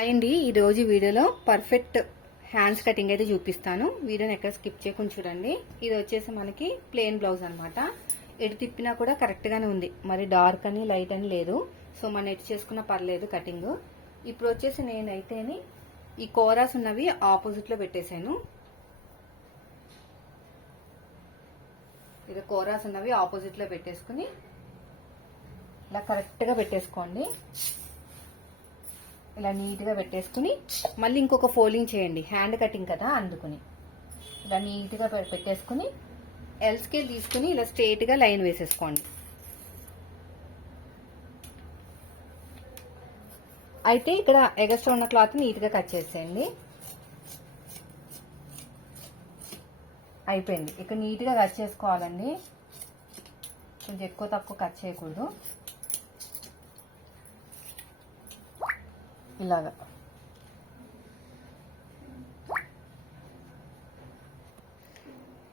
అండి ఈరోజు వీడియోలో పర్ఫెక్ట్ హ్యాండ్స్ కటింగ్ అయితే చూపిస్తాను. వీడియోని ఎక్కడ స్కిప్ చేయకుండా చూడండి. ఇది వచ్చేసి మనకి ప్లెయిన్ బ్లౌజ్ అనమాట ఎటు తిప్పినా కూడా కరెక్ట్గానే ఉంది. మరి డార్క్ అని లైట్ అని లేదు. సో మనం ఎటు చేసుకున్నా పర్లేదు కటింగ్ ఇప్పుడు వచ్చేసి నేనైతేని ఈ కోరాస్ ఉన్నవి ఆపోజిట్లో పెట్టేశాను. ఇది కోరాస్ ఉన్నవి ఆపోజిట్లో పెట్టేసుకుని ఇలా కరెక్ట్గా పెట్టేసుకోండి. ఇలా నీట్గా పెట్టేసుకుని మళ్ళీ ఇంకొక ఫోల్డింగ్ చేయండి. హ్యాండ్ కటింగ్ కదా అందుకుని. ఇలా నీట్గా పె- పెట్టేసుకుని ఎల్ స్కేల్ తీసుకుని ఇలా స్ట్రేట్గా లైన్ వేసేసుకోండి. అయితే ఇక్కడ ఎగస్ట్రా ఉన్న క్లాత్ నీట్గా కట్ చేసేయండి. అయిపోయింది. ఇక్కడ నీట్గా కట్ చేసుకోవాలండి. కొంచెం ఎక్కువ తక్కువ కట్ చేయకూడదు. ఇలాగా.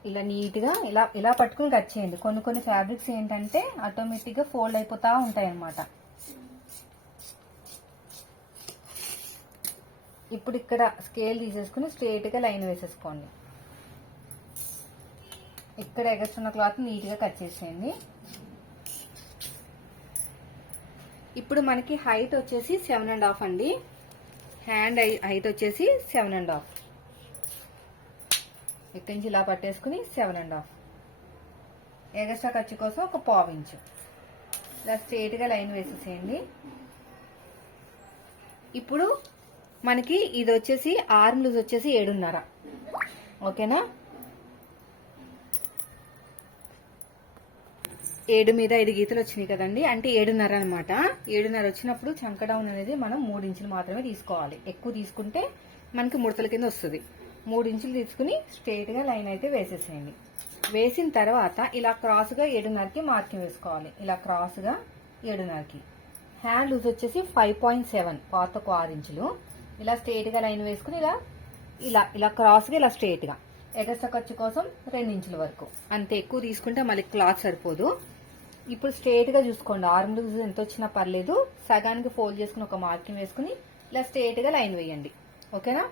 ఇలా నీట్గా ఇలా ఇలా పట్టుకుని కట్ చేయండి. కొన్ని కొన్ని ఫ్యాబ్రిక్స్ ఏంటంటే ఆటోమేటిక్గా ఫోల్డ్ అయిపోతూ ఉంటాయి అన్నమాట ఇప్పుడు ఇక్కడ స్కేల్ తీసేసుకుని స్ట్రేట్గా లైన్ వేసేసుకోండి. ఇక్కడ ఎగర్చున్న క్లాత్ నీట్గా కట్ చేసేయండి. ఇప్పుడు మనకి హైట్ వచ్చేసి సెవెన్ అండ్ హాఫ్ అండి. హ్యాండ్ హైట్ వచ్చేసి సెవెన్ అండ్ హాఫ్. ఇక్కడి నుంచి ఇలా పట్టేసుకుని సెవెన్ అండ్ హాఫ్. ఎగస్ట్రా ఖర్చు కోసం ఒక పావు ఇంచు. ఇలా స్ట్రేట్గా లైన్ వేసేసేయండి. ఇప్పుడు మనకి ఇది వచ్చేసి ఆర్మ్ లూజ్ వచ్చేసి ఏడున్నర. ఓకేనా? ఏడు మీద ఐదు గీతలు వచ్చినాయి కదండి. అంటే ఏడున్నర అనమాట ఏడున్నర వచ్చినప్పుడు చంక డౌన్ అనేది మనం మూడు ఇంచులు మాత్రమే తీసుకోవాలి. ఎక్కువ తీసుకుంటే మనకి ముడతల కింద వస్తుంది. మూడు ఇంచులు తీసుకుని స్ట్రైట్గా లైన్ అయితే వేసేసేయండి. వేసిన తర్వాత ఇలా క్రాస్గా ఏడున్నరకి మార్కింగ్ వేసుకోవాలి. ఇలా క్రాస్గా ఏడున్నరకి. హ్యాండ్ లూజ్ వచ్చేసి ఫైవ్ పాయింట్ సెవెన్ పాతకు ఆరు ఇంచులు. ఇలా స్ట్రైట్గా లైన్ వేసుకుని ఇలా ఇలా ఇలా క్రాస్గా ఇలా స్ట్రైట్గా ఎగస్ట్రా ఖర్చు కోసం రెండు ఇంచుల వరకు. అంత ఎక్కువ తీసుకుంటే మళ్ళీ క్లాత్ సరిపోదు. ఇప్పుడు స్ట్రేట్గా చూసుకోండి. ఆర్మ్ లూజ్ ఎంత వచ్చినా పర్లేదు. సగానికి ఫోల్డ్ చేసుకుని ఒక మార్కింగ్ వేసుకుని ఇలా స్ట్రైట్గా లైన్ వేయండి. ఓకేనా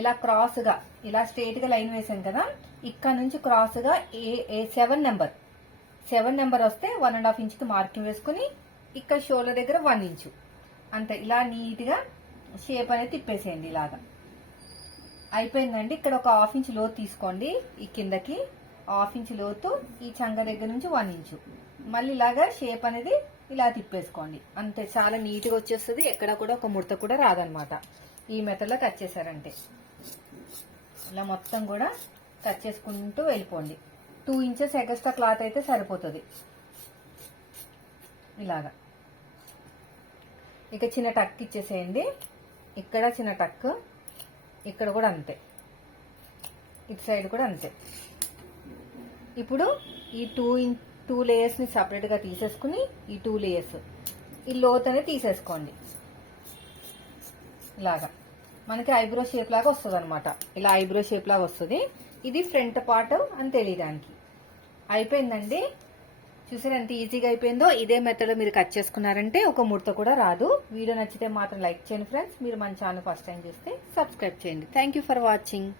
ఇలా క్రాస్గా ఇలా స్ట్రేట్గా లైన్ వేసాం కదా? ఇక్కడ నుంచి క్రాస్గా A A seven number seven number వస్తే వన్ అండ్ హాఫ్ ఇంచ్కి మార్కింగ్ వేసుకుని ఇక్కడ షోల్డర్ దగ్గర వన్ ఇంచు అంతే ఇలా నీట్గా షేప్ అనేది తిప్పేసేయండి ఇలాగా. అయిపోయిందండి. ఇక్కడ ఒక హాఫ్ ఇంచ్ లోతు తీసుకోండి ఈ కిందకి. హాఫ్ ఇంచ్ లోతు ఈ చంగ దగ్గర నుంచి వన్ ఇంచు. మళ్ళీ ఇలాగా షేప్ అనేది ఇలా తిప్పేసుకోండి. అంతే చాలా నీట్గా వచ్చేస్తుంది. ఎక్కడ కూడా ఒక ముడత కూడా రాదనమాట ఈ మెథడ్లో కట్ చేశారంటే. ఇలా మొత్తం కూడా కట్ చేసుకుంటూ వెళ్ళిపోండి. టూ ఇంచెస్ ఎగస్ట్రా క్లాత్ అయితే సరిపోతుంది. ఇలాగా. ఇక చిన్న టక్ ఇచ్చేసేయండి. ఇక్కడ చిన్న టక్ ఇక్కడ కూడా అంతే. ఇటు సైడ్ కూడా అంతే. ఇప్పుడు ఈ టూ ఇన్ టూ లేయర్స్ని సపరేట్గా తీసేసుకుని ఈ టూ లేయర్స్ ఈ లోత్ అనేది తీసేసుకోండి. ఇలాగా. మనకి ఐబ్రో షేప్ లాగా వస్తుంది అనమాట ఇలా ఐబ్రో షేప్ లాగా వస్తుంది. ఇది ఫ్రంట్ పార్ట్ అని తెలియడానికి. అయిపోయిందండి? చూసారు ఎంత ఈజీగా అయిపోయిందో? ఇదే మెథడ్ మీరు కట్ చేసుకున్నారంటే ఒక ముడత కూడా రాదు. వీడియో నచ్చితే మాత్రం లైక్ చేయండి ఫ్రెండ్స్ మీరు మన ఛానల్ ఫస్ట్ టైం చూస్తే సబ్స్క్రైబ్ చేయండి. Thank for watching